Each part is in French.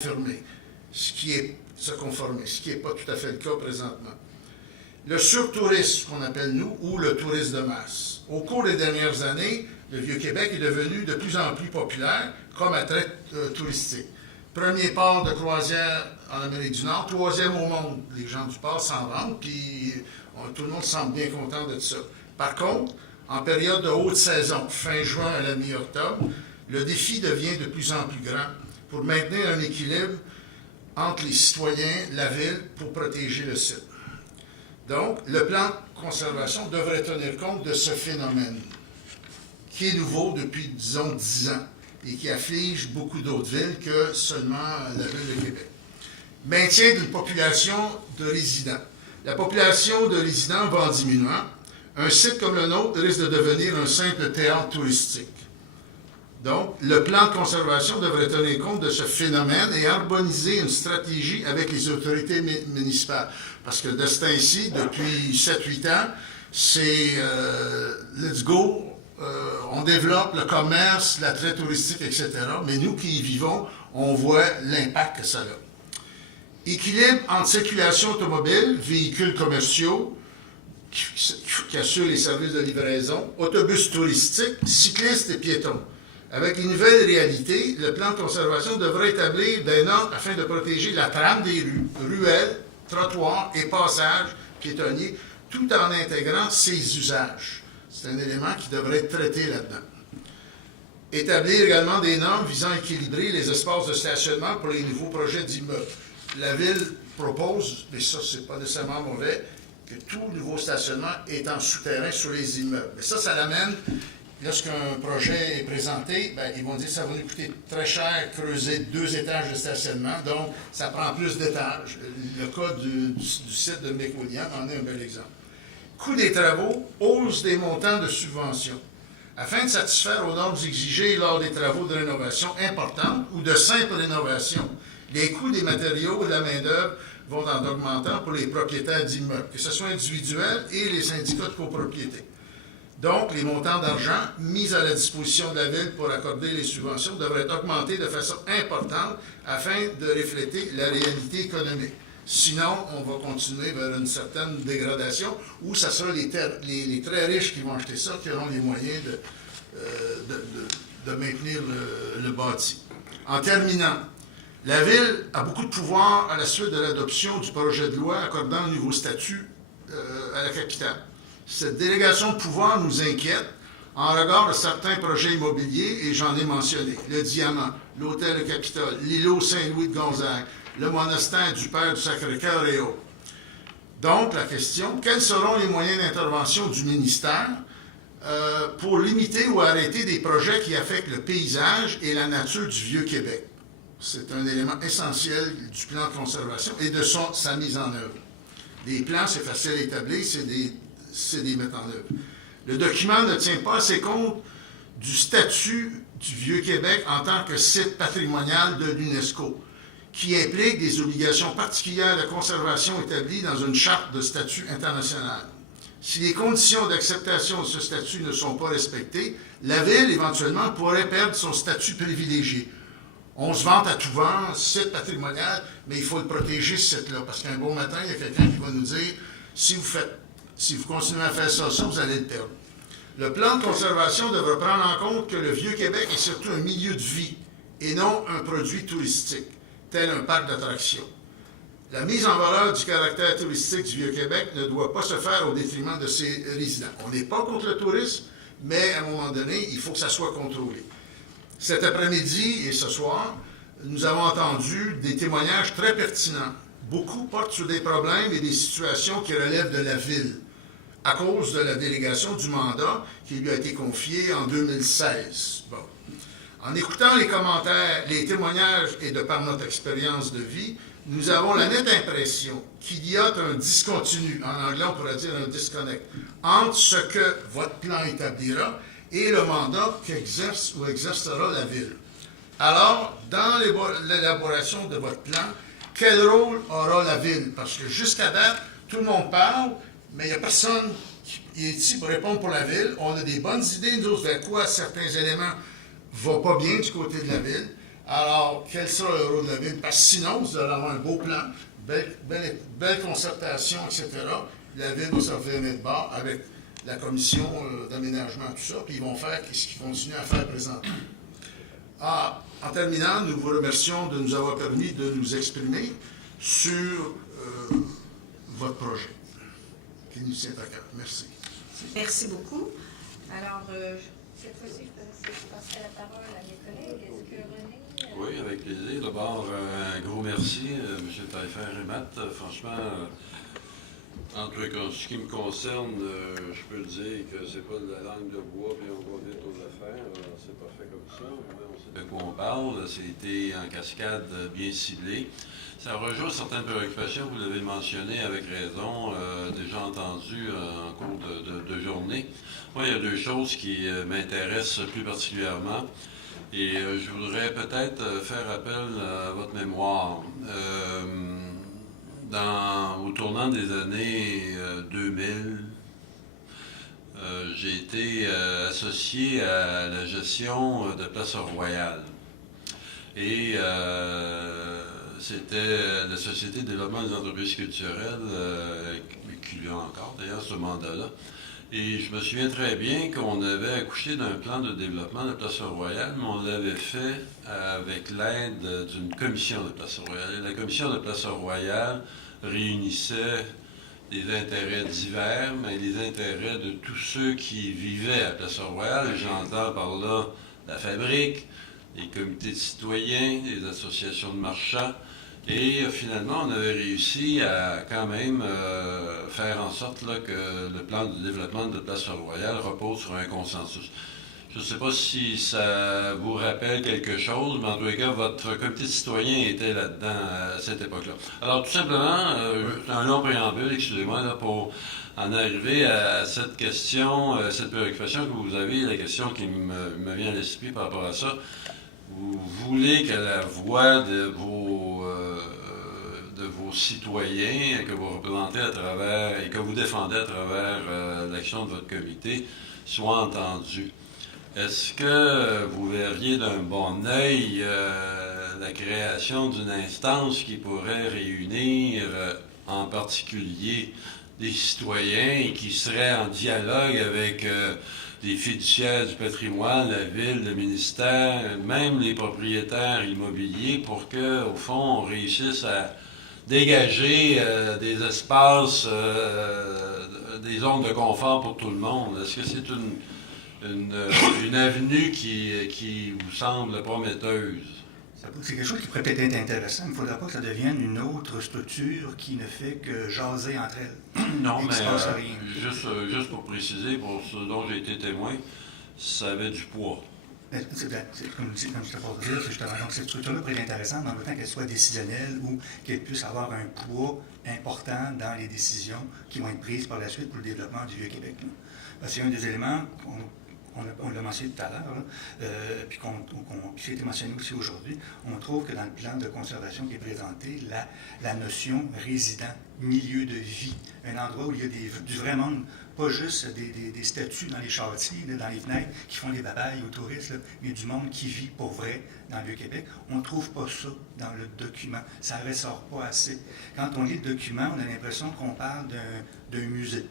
confirmer, se conformer, ce qui n'est pas tout à fait le cas présentement. Le surtourisme, qu'on appelle nous, ou le tourisme de masse. Au cours des dernières années, le Vieux-Québec est devenu de plus en plus populaire comme attrait touristique. Premier port de croisière en Amérique du Nord, troisième au monde. Les gens du port s'en vendent, puis tout le monde semble bien content de ça. Par contre, en période de haute saison, fin juin à la mi-octobre, le défi devient de plus en plus grand pour maintenir un équilibre entre les citoyens, la ville, pour protéger le site. Donc, le plan de conservation devrait tenir compte de ce phénomène, qui est nouveau depuis, disons, 10 ans, et qui afflige beaucoup d'autres villes que seulement la ville de Québec. Maintien d'une population de résidents. La population de résidents va en diminuant. Un site comme le nôtre risque de devenir un simple théâtre touristique. Donc, le plan de conservation devrait tenir compte de ce phénomène et harmoniser une stratégie avec les autorités municipales. Parce que de ce temps-ci, depuis 7-8 ans, c'est let's go, on développe le commerce, l'attrait touristique, etc. Mais nous qui y vivons, on voit l'impact que ça a. Équilibre entre circulation automobile, véhicules commerciaux, qui assurent les services de livraison, autobus touristiques, cyclistes et piétons. Avec les nouvelles réalités, le plan de conservation devrait établir des normes afin de protéger la trame des rues, ruelles, trottoirs et passages piétonniers, tout en intégrant ces usages. C'est un élément qui devrait être traité là-dedans. Établir également des normes visant à équilibrer les espaces de stationnement pour les nouveaux projets d'immeubles. La Ville propose, mais ça, c'est pas nécessairement mauvais, que tout nouveau stationnement est en souterrain sur les immeubles. Mais ça l'amène, lorsqu'un projet est présenté, ils vont dire que ça va nous coûter très cher creuser 2 étages de stationnement, donc ça prend plus d'étages. Le cas du site de Mécoulian en est un bel exemple. Coût des travaux, hausse des montants de subventions. Afin de satisfaire aux normes exigées lors des travaux de rénovation importantes ou de simple rénovation, les coûts des matériaux et de la main-d'œuvre vont en augmentant pour les propriétaires d'immeubles, que ce soit individuels et les syndicats de copropriété. Donc, les montants d'argent mis à la disposition de la Ville pour accorder les subventions devraient augmenter de façon importante afin de refléter la réalité économique. Sinon, on va continuer vers une certaine dégradation où ce sera les très riches qui vont acheter ça, qui auront les moyens de maintenir le bâti. En terminant, la Ville a beaucoup de pouvoir à la suite de l'adoption du projet de loi accordant un nouveau statut à la capitale. Cette délégation de pouvoir nous inquiète en regard de certains projets immobiliers, et j'en ai mentionné, le Diamant, l'Hôtel Le Capitole, l'îlot Saint-Louis de Gonzague, le monastère du Père du Sacré-Cœur et autres. Donc, la question, quels seront les moyens d'intervention du ministère pour limiter ou arrêter des projets qui affectent le paysage et la nature du Vieux-Québec? C'est un élément essentiel du plan de conservation et de sa mise en œuvre. Les plans, c'est facile à établir, c'est des mettre en œuvre. Le document ne tient pas assez compte du statut du Vieux-Québec en tant que site patrimonial de l'UNESCO, qui implique des obligations particulières de conservation établies dans une charte de statut international. Si les conditions d'acceptation de ce statut ne sont pas respectées, la Ville, éventuellement, pourrait perdre son statut privilégié. On se vante à tout vent, site patrimonial, mais il faut le protéger, ce site-là, parce qu'un beau matin, il y a quelqu'un qui va nous dire, si vous continuez à faire ça, vous allez le perdre. Le plan de conservation devra prendre en compte que le Vieux-Québec est surtout un milieu de vie et non un produit touristique, tel un parc d'attractions. La mise en valeur du caractère touristique du Vieux-Québec ne doit pas se faire au détriment de ses résidents. On n'est pas contre le tourisme, mais à un moment donné, il faut que ça soit contrôlé. Cet après-midi et ce soir, nous avons entendu des témoignages très pertinents. Beaucoup portent sur des problèmes et des situations qui relèvent de la Ville, à cause de la délégation du mandat qui lui a été confié en 2016. Bon. En écoutant les commentaires, les témoignages et de par notre expérience de vie, nous avons la nette impression qu'il y a un discontinu, en anglais on pourrait dire un disconnect, entre ce que votre plan établira et le mandat qu'exerce ou exercera la Ville. Alors, dans l'élaboration de votre plan, quel rôle aura la Ville? Parce que jusqu'à date, tout le monde parle, mais il n'y a personne qui est ici pour répondre pour la Ville. On a des bonnes idées, nous autres, vers quoi certains éléments ne vont pas bien du côté de la Ville. Alors, quel sera le rôle de la ville? Parce que sinon, vous allez avoir un beau plan, belle concertation, etc. La ville va se revenir de bord avec la commission d'aménagement, tout ça, puis ils vont faire ce qu'ils continuent à faire présentement. En terminant, nous vous remercions de nous avoir permis de nous exprimer sur votre projet qui nous tient à cœur. Merci. Merci beaucoup. Alors, cette fois-ci, je passerai la parole à mes collègues. Est-ce que René... Oui, avec plaisir. D'abord, un gros merci, M. Taillefer et Matt. Franchement, en tout cas, en ce qui me concerne, je peux dire que c'est pas de la langue de bois puis on va vite aux affaires. C'est pas fait comme ça. On sait de quoi on parle. C'était en cascade bien ciblé. Ça rejoint certaines préoccupations, vous l'avez mentionné avec raison, déjà entendues en cours de journée. Moi, il y a deux choses qui m'intéressent plus particulièrement. Et je voudrais peut-être faire appel à votre mémoire. Au tournant des années 2000, j'ai été associé à la gestion de Place Royale. Et c'était la Société de développement des entreprises culturelles, qui lui a encore d'ailleurs ce mandat-là. Et je me souviens très bien qu'on avait accouché d'un plan de développement de Place Royale, mais on l'avait fait avec l'aide d'une commission de Place Royale. Et la commission de Place Royale réunissait des intérêts divers, mais les intérêts de tous ceux qui vivaient à Place Royale. J'entends par là la fabrique, les comités de citoyens, les associations de marchands. Et finalement, on avait réussi à quand même faire en sorte là, que le plan de développement de Place Royale repose sur un consensus. Je ne sais pas si ça vous rappelle quelque chose, mais en tous les cas, votre comité de citoyens était là-dedans à cette époque-là. Alors, tout simplement, un long préambule, excusez-moi, là, pour en arriver à cette question, cette préoccupation que vous avez, la question qui me vient à l'esprit par rapport à ça. Vous voulez que la voix de vos citoyens que vous représentez à travers et que vous défendez à travers l'action de votre comité soit entendue. Est-ce que vous verriez d'un bon œil la création d'une instance qui pourrait réunir en particulier des citoyens et qui serait en dialogue avec les fiduciaires du patrimoine, la ville, le ministère, même les propriétaires immobiliers, pour qu'au fond, on réussisse à dégager des espaces, des zones de confort pour tout le monde? Est-ce que c'est une avenue qui vous semble prometteuse? C'est quelque chose qui pourrait peut-être être intéressant. Il ne faudra pas que ça devienne une autre structure qui ne fait que jaser entre elles. Non, mais juste pour préciser, pour ce dont j'ai été témoin, ça avait du poids. Comme je te pose dire, c'est justement, donc cette structure-là pourrait être intéressante dans le temps qu'elle soit décisionnelle ou qu'elle puisse avoir un poids important dans les décisions qui vont être prises par la suite pour le développement du Vieux-Québec. Parce que c'est un des éléments on l'a mentionné tout à l'heure, puis qui a été mentionné aussi aujourd'hui, on trouve que dans le plan de conservation qui est présenté, la notion résident, milieu de vie, un endroit où il y a du vrai monde, pas juste des statues dans les châssis, dans les fenêtres, qui font des babayes aux touristes, là, mais du monde qui vit pour vrai dans le Vieux-Québec. On ne trouve pas ça dans le document. Ça ne ressort pas assez. Quand on lit le document, on a l'impression qu'on parle d'un musée,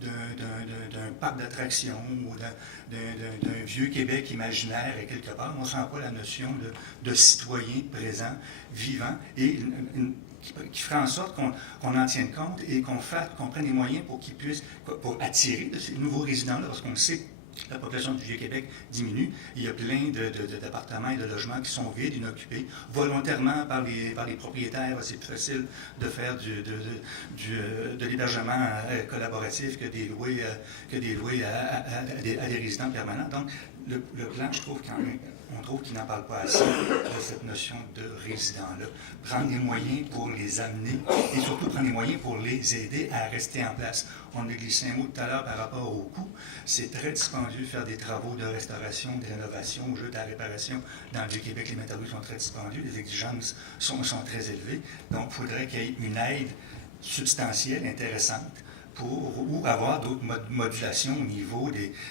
d'un parc d'attractions ou d'un vieux Québec imaginaire et quelque part. On ne sent pas la notion de citoyen présent, vivant, et qui ferait en sorte qu'on en tienne compte et qu'on prenne les moyens pour qu'ils puissent, pour attirer de ces nouveaux résidents-là, parce qu'on sait que la population du Vieux-Québec diminue. Il y a plein d'appartements et de logements qui sont vides, inoccupés, volontairement par les propriétaires. C'est plus facile de faire de l'hébergement collaboratif que des loués à des résidents permanents. Donc, le plan, je trouve on trouve qu'il n'en parle pas assez de cette notion de résident-là. Prendre les moyens pour les amener et surtout prendre les moyens pour les aider à rester en place. On a glissé un mot tout à l'heure par rapport au coût. C'est très dispendieux de faire des travaux de restauration, de rénovation, au jeu de la réparation. Dans le Vieux-Québec, les matériaux sont très dispendieux, les exigences sont très élevées. Donc, il faudrait qu'il y ait une aide substantielle, intéressante, ou avoir d'autres modulations au niveau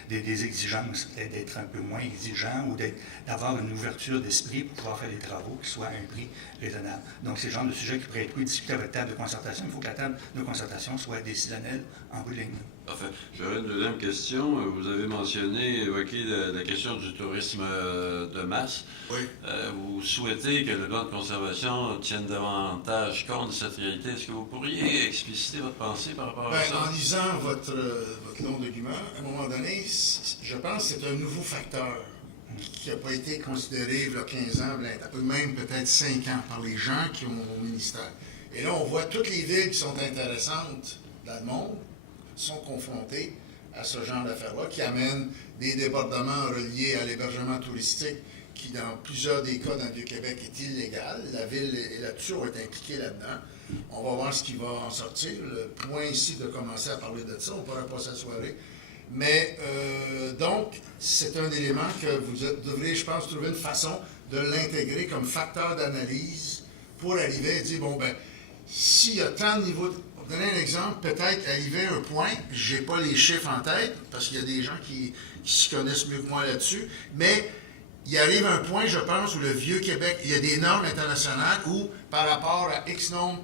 des exigences, d'être un peu moins exigeant ou d'avoir une ouverture d'esprit pour pouvoir faire des travaux qui soient à un prix raisonnable. Donc, c'est le genre de sujet qui pourrait être discuté à votre table de concertation. Il faut que la table de concertation soit décisionnelle en bout de ligne. Enfin, j'aurais une deuxième question. Vous avez évoqué la question du tourisme de masse. Oui. Vous souhaitez que le plan de conservation tienne davantage compte de cette réalité. Est-ce que vous pourriez expliciter votre pensée par rapport à ça? En lisant votre long document, à un moment donné, je pense que c'est un nouveau facteur qui n'a pas été considéré il y a 15 ans, même peut-être 5 ans par les gens qui ont au ministère. Et là, on voit toutes les villes qui sont intéressantes dans le monde sont confrontées à ce genre d'affaires-là, qui amènent des débordements reliés à l'hébergement touristique qui, dans plusieurs des cas dans le Vieux-Québec, est illégal. La ville et la TUR est impliquée là-dedans. On va voir ce qui va en sortir. Le point ici de commencer à parler de ça, on pourra passer la soirée. Mais donc, c'est un élément que vous devrez, je pense, trouver une façon de l'intégrer comme facteur d'analyse pour arriver à dire, bon, ben, s'il y a tant de niveaux... Pour donner un exemple, peut-être arriver à un point, je n'ai pas les chiffres en tête, parce qu'il y a des gens qui s'y connaissent mieux que moi là-dessus, mais il arrive un point, je pense, où le Vieux-Québec, il y a des normes internationales où, par rapport à X nombre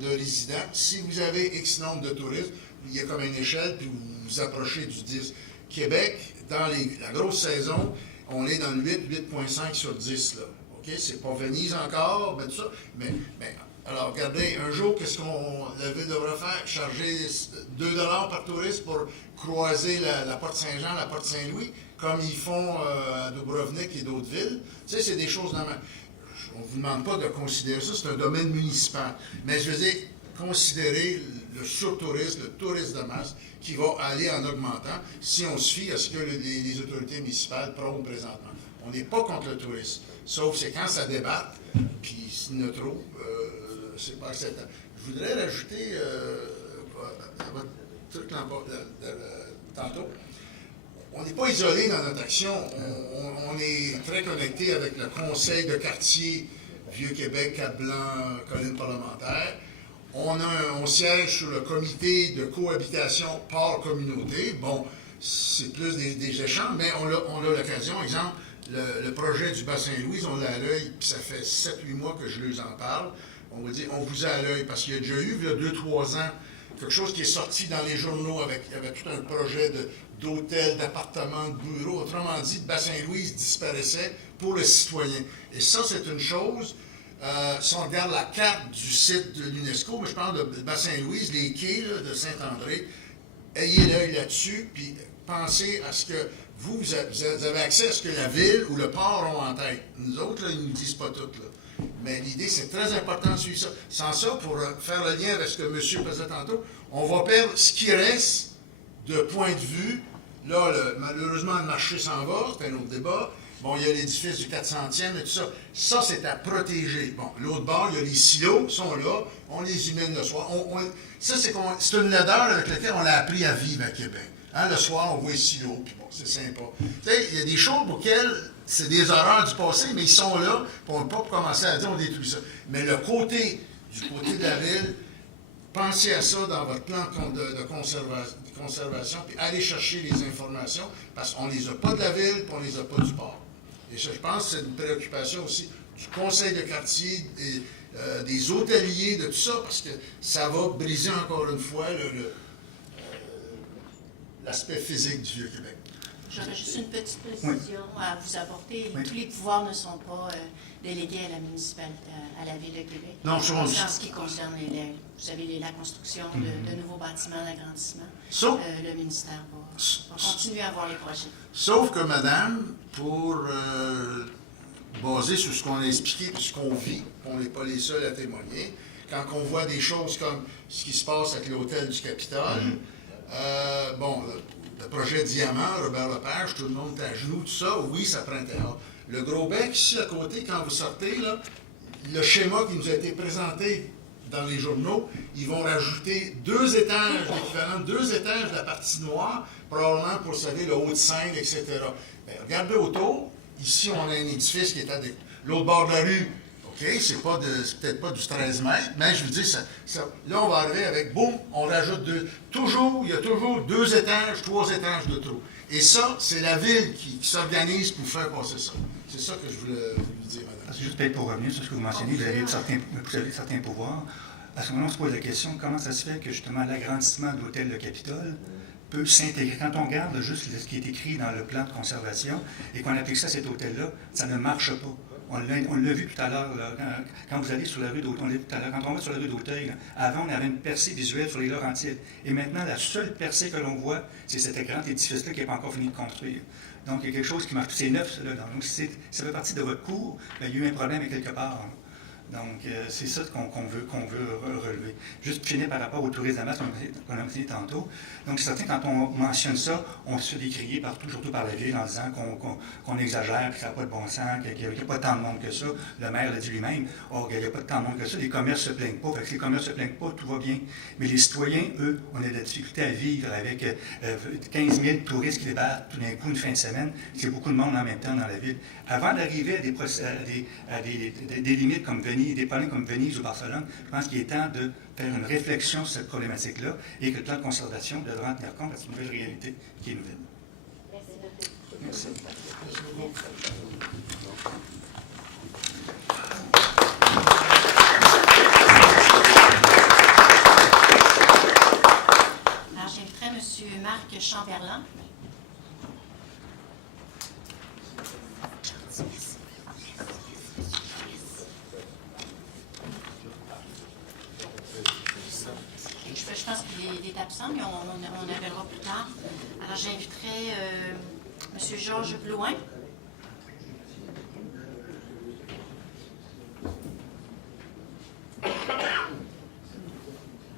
de résidents, si vous avez X nombre de touristes, il y a comme une échelle, puis vous vous approchez du 10. Québec, dans la grosse saison, on est dans le 8,5 sur 10, là. OK? C'est pas Venise encore, mais tout ça. Mais alors, regardez, un jour, qu'est-ce qu'on la ville devrait faire? Charger 2 $ par touriste pour croiser la porte Saint-Jean, la porte Saint-Louis, comme ils font à Dubrovnik et d'autres villes. Tu sais, c'est des choses normales. On ne vous demande pas de considérer ça, c'est un domaine municipal. Mais je veux dire, considérer le surtourisme, le tourisme de masse, qui va aller en augmentant si on se fie à ce que les autorités municipales prônent présentement. On n'est pas contre le tourisme, sauf c'est quand ça débatte, puis s'il y en a trop, c'est pas acceptable. Je voudrais rajouter à votre truc tantôt. On n'est pas isolé dans notre action. On est très connecté avec le conseil de quartier Vieux-Québec, Cap-Blanc, colline parlementaire. On siège sur le comité de cohabitation par communauté. Bon, c'est plus des échanges, mais on a l'occasion. Exemple, le projet du Bas-Saint-Louis, on l'a à l'œil, puis ça fait 7-8 mois que je leur en parle. On va dire, on vous a à l'œil, parce qu'il y a déjà eu, il y a 2-3 ans, quelque chose qui est sorti dans les journaux avec tout un projet d'hôtel, d'appartements, de bureaux. Autrement dit, Bas-Saint-Louis disparaissait pour le citoyen. Et ça, c'est une chose. Si on regarde la carte du site de l'UNESCO, je parle de Bas-Saint-Louis, les quais là, de Saint-André, ayez l'œil là-dessus, puis pensez à ce que vous avez accès à ce que la ville ou le port ont en tête. Nous autres, là, ils ne nous disent pas tout. Là. Mais l'idée, c'est très important de suivre ça. Sans ça, pour faire le lien avec ce que M. faisait tantôt, on va perdre ce qui reste de point de vue. Là, malheureusement, le marché s'en va, c'est un autre débat. Bon, il y a l'édifice du 400e et tout ça. Ça, c'est à protéger. Bon, l'autre bord, il y a les silos, sont là, on les humine le soir. Ça, c'est une laideur avec laquelle on a appris à vivre à Québec. Hein, le soir, on voit les silos, puis bon, c'est sympa. Tu sais, il y a des choses auxquelles c'est des horreurs du passé, mais ils sont là, puis on ne peut pas commencer à dire on détruit ça. Mais du côté de la ville, pensez à ça dans votre plan de conservation, puis allez chercher les informations, parce qu'on ne les a pas de la ville, puis on ne les a pas du port. Et ça, je pense que c'est une préoccupation aussi du conseil de quartier, des hôteliers, de tout ça, parce que ça va briser encore une fois l'aspect physique du Vieux-Québec. J'aurais juste une petite précision à vous apporter. Oui. Tous les pouvoirs ne sont pas délégués à la municipalité, à la Ville de Québec. Non, en ce qui concerne vous avez la construction de nouveaux bâtiments d'agrandissement. Le ministère va continuer à avoir les projets. Sauf que, madame, pour baser sur ce qu'on a expliqué et ce qu'on vit, on n'est pas les seuls à témoigner, quand on voit des choses comme ce qui se passe avec l'hôtel du Capitole, le projet Diamant, Robert Lepage, tout le monde est à genoux, tout ça, oui, ça prend un théâtre. Le Gros Bec, ici à côté, quand vous sortez, là, le schéma qui nous a été présenté dans les journaux, ils vont rajouter 2 étages, l'équivalent de 2 étages de la partie noire, probablement pour, vous savez, le Haut-de-Seine, etc. Bien, regardez autour, ici, on a un édifice qui est à l'autre bord de la rue. OK, c'est peut-être pas du 13 mètres, mais je veux dire, là, on va arriver avec, boum, on rajoute il y a toujours 2 étages, 3 étages de trop. Et ça, c'est la ville qui s'organise pour faire passer ça. C'est ça que je voulais vous dire, madame. Parce que juste peut-être pour revenir sur ce que vous mentionnez, vous avez certains pouvoirs. À ce moment-là, on se pose la question, comment ça se fait que justement l'agrandissement de l'hôtel de Capitole peut s'intégrer. Quand on regarde juste ce qui est écrit dans le plan de conservation et qu'on applique ça à cet hôtel-là, ça ne marche pas. On l'a vu tout à l'heure, quand vous allez sur la rue d'Auteuil, quand on va sur la rue d'Auteuil, avant on avait une percée visuelle sur les Laurentides. Et maintenant, la seule percée que l'on voit, c'est cet grand édifice-là qui n'est pas encore fini de construire. Donc, il y a quelque chose qui marche. C'est neuf, cela. Donc, si ça fait partie de votre cours, bien, il y a eu un problème quelque part. Donc, c'est ça qu'on veut relever. Juste finir par rapport au tourisme de masse qu'on a mentionné tantôt. Donc, c'est certain, quand on mentionne ça, on se fait décrier partout, surtout par la ville, en disant qu'on exagère, que ça n'a pas de bon sens, qu'il n'y a pas tant de monde que ça. Le maire l'a dit lui-même. Or, il n'y a pas tant de monde que ça. Les commerces ne se plaignent pas. Fait que si les commerces ne se plaignent pas, tout va bien. Mais les citoyens, eux, on a de la difficulté à vivre avec 15 000 touristes qui débarquent tout d'un coup une fin de semaine. C'est beaucoup de monde en même temps dans la ville. Avant d'arriver à des limites comme Venise, des problèmes comme Venise ou Barcelone, je pense qu'il est temps de faire une réflexion sur cette problématique-là et que le plan de conservation devra en tenir compte parce que c'est une nouvelle réalité qui est nouvelle. Merci. Alors, j'inviterai M. Marc Chamberlain. Je pense qu'il est absent, mais on appellera plus tard. Alors, j'inviterai M. Georges Blouin.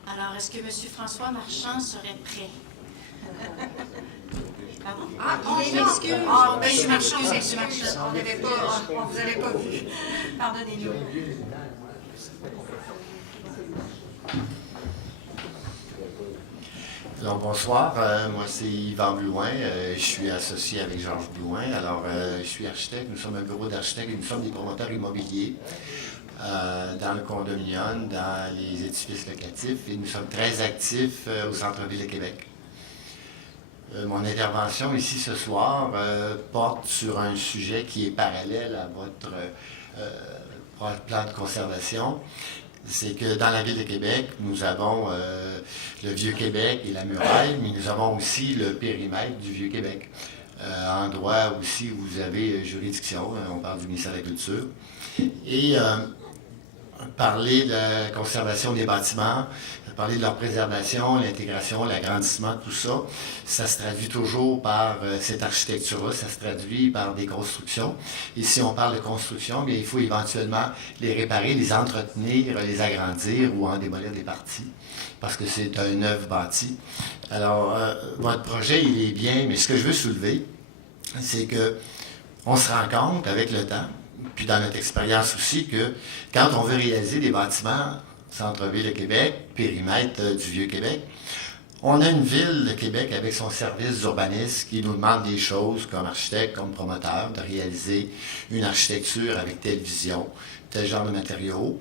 Alors, est-ce que M. François Marchand serait prêt? Pardon? Je m'excuse. M. Marchand, c'est M. Marchand. On ne vous avait pas vu. Pardonnez-nous. Alors, bonsoir, moi c'est Yvan Blouin, je suis associé avec Georges Blouin. Alors, je suis architecte, nous sommes un bureau d'architectes et nous sommes des promoteurs immobiliers dans le condominium, dans les édifices locatifs et nous sommes très actifs au centre-ville de Québec. Mon intervention ici ce soir porte sur un sujet qui est parallèle à votre plan de conservation. C'est que dans la ville de Québec, nous avons le Vieux-Québec et la muraille, mais nous avons aussi le périmètre du Vieux-Québec. Endroit aussi où vous avez juridiction, on parle du ministère de la Culture. Et parler de la conservation des bâtiments, parler de leur préservation, l'intégration, l'agrandissement, tout ça, ça se traduit toujours par cette architecture-là, ça se traduit par des constructions. Et si on parle de construction, bien, il faut éventuellement les réparer, les entretenir, les agrandir ou en démolir des parties, parce que c'est un œuvre bâti. Alors, votre projet, il est bien, mais ce que je veux soulever, c'est que on se rend compte avec le temps, puis dans notre expérience aussi, que quand on veut réaliser des bâtiments centre-ville de Québec, périmètre du Vieux-Québec, on a une ville de Québec avec son service d'urbanisme qui nous demande des choses comme architecte, comme promoteur, de réaliser une architecture avec telle vision, tel genre de matériaux.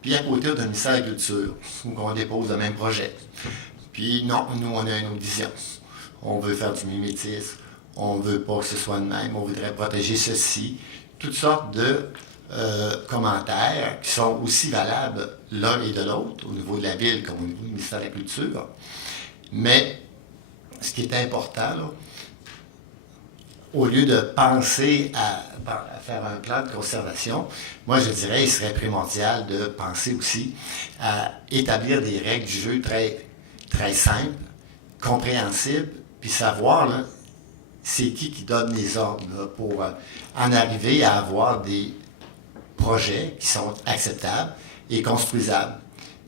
Puis à côté, on a le ministère de la Culture, où on dépose le même projet. Puis non, nous, on a une autre vision. On veut faire du mimétisme, on ne veut pas que ce soit de même, on voudrait protéger ceci. Toutes sortes de commentaires qui sont aussi valables l'un et de l'autre, au niveau de la ville comme au niveau du ministère de la Culture. Mais ce qui est important, là, au lieu de penser à faire un plan de conservation, moi je dirais qu'il serait primordial de penser aussi à établir des règles du jeu très, très simples, compréhensibles, puis savoir là, c'est qui donne les ordres là, pour en arriver à avoir des projets qui sont acceptables et construisables.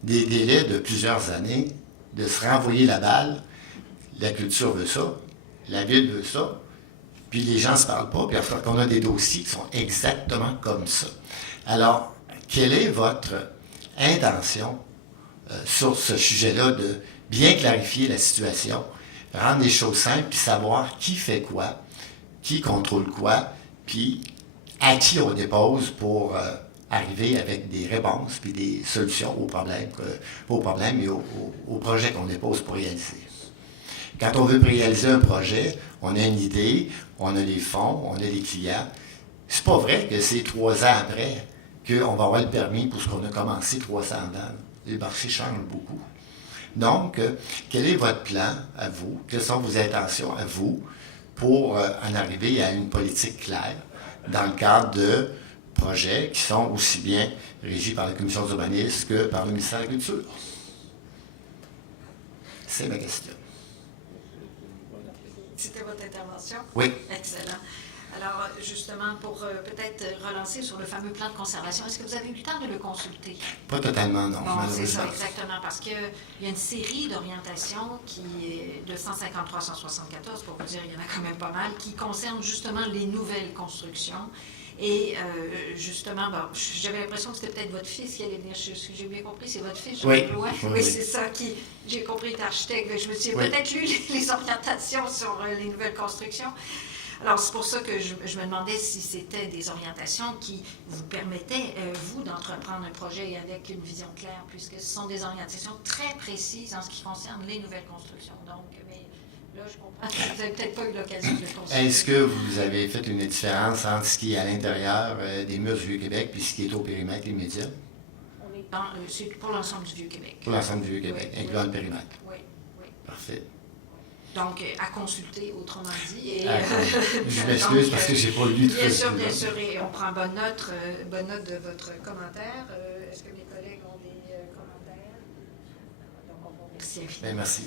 Des délais de plusieurs années, de se renvoyer la balle, la culture veut ça, la ville veut ça, puis les gens ne se parlent pas, puis on a des dossiers qui sont exactement comme ça. Alors, quelle est votre intention sur ce sujet-là de bien clarifier la situation, rendre les choses simples, puis savoir qui fait quoi, qui contrôle quoi, puis à qui on dépose pour arriver avec des réponses puis des solutions aux problèmes, pas aux problèmes, mais aux projets qu'on dépose pour réaliser. Quand on veut réaliser un projet, on a une idée, on a les fonds, on a les clients. C'est pas vrai que c'est 3 ans après qu'on va avoir le permis pour ce qu'on a commencé 300 ans. Le marché change beaucoup. Donc, quel est votre plan à vous? Quelles sont vos intentions à vous pour en arriver à une politique claire dans le cadre de projets qui sont aussi bien régis par la Commission d'urbanisme que par le ministère de l'Agriculture? C'est ma question. C'était votre intervention? Oui. Excellent. Alors, justement, pour peut-être relancer sur le fameux plan de conservation, est-ce que vous avez eu le temps de le consulter? Pas totalement, non, Bon, c'est ça, malheureusement. exactement, parce qu'il y a une série d'orientations qui est de 153-174, pour vous dire, il y en a quand même pas mal, qui concernent justement les nouvelles constructions. Et justement, bon, j'avais l'impression que c'était peut-être votre fils qui allait venir. J'ai bien compris, c'est votre fils, Oui. Jean-Louis? Oui. C'est ça qui, j'ai compris, est architecte. Je me suis Oui. peut-être lu les orientations sur les nouvelles constructions. Alors, c'est pour ça que je me demandais si c'était des orientations qui vous permettaient, vous, d'entreprendre un projet avec une vision claire, puisque ce sont des orientations très précises en ce qui concerne les nouvelles constructions. Donc, mais là, je comprends que vous n'avez peut-être pas eu l'occasion de le consulter. Est-ce que vous avez fait une différence entre ce qui est à l'intérieur des murs du Vieux-Québec puis ce qui est au périmètre immédiat? C'est pour l'ensemble du Vieux-Québec. Pour l'ensemble du Vieux-Québec, Oui, incluant le périmètre. Oui, oui. Parfait. Donc, à consulter, autrement dit. Et, Je m'excuse donc, parce que je n'ai pas lu tout ça. bien sûr, et on prend bonne note de votre commentaire. Est-ce que mes collègues ont des commentaires? Donc, on vous remercie infiniment. Bien, merci.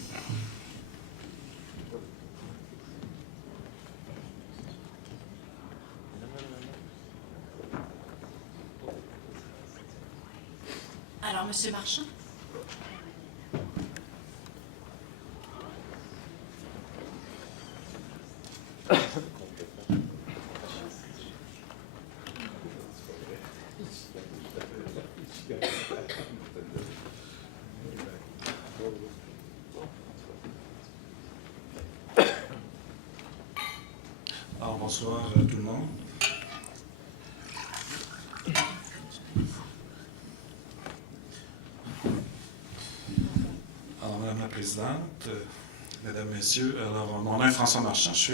Alors, M. Marchand? Alors, bonsoir tout le monde. Alors, Madame la Présidente, Mesdames, Messieurs, alors, mon nom est François Marchand, je suis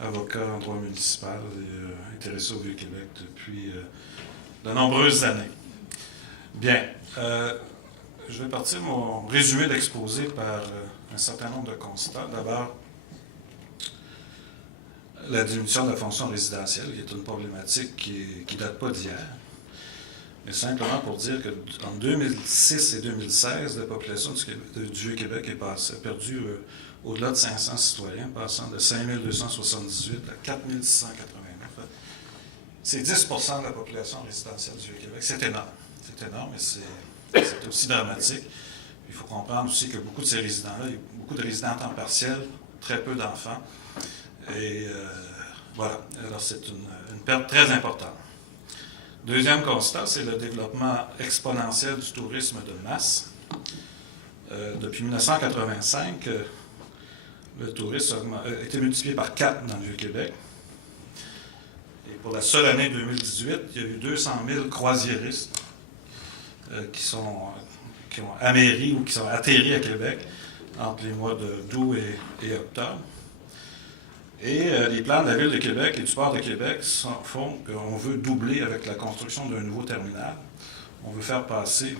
avocat en droit municipal et intéressé au Vieux-Québec depuis de nombreuses années. Bien, je vais partir mon résumé d'exposé par un certain nombre de constats. D'abord, la diminution de la fonction résidentielle, qui est une problématique qui ne date pas d'hier, mais simplement pour dire qu'en 2006 et 2016, la population du Vieux-Québec a perdu au-delà de 500 citoyens, passant de 5278 à 4689. C'est 10 de la population résidentielle du Vieux-Québec. C'est énorme. C'est énorme, mais c'est aussi dramatique. Il faut comprendre aussi que beaucoup de ces résidents-là, il y a beaucoup de résidents en temps partiel, très peu d'enfants. Et voilà, alors c'est une perte très importante. Deuxième constat, c'est le développement exponentiel du tourisme de masse. Depuis 1985, le tourisme a été multiplié par 4 dans le Vieux-Québec. Et pour la seule année 2018, il y a eu 200 000 croisiéristes qui ont améri ou qui sont atterris à Québec entre les mois d'août et octobre. Et les plans de la Ville de Québec et du Port de Québec font qu'on veut doubler avec la construction d'un nouveau terminal. On veut faire passer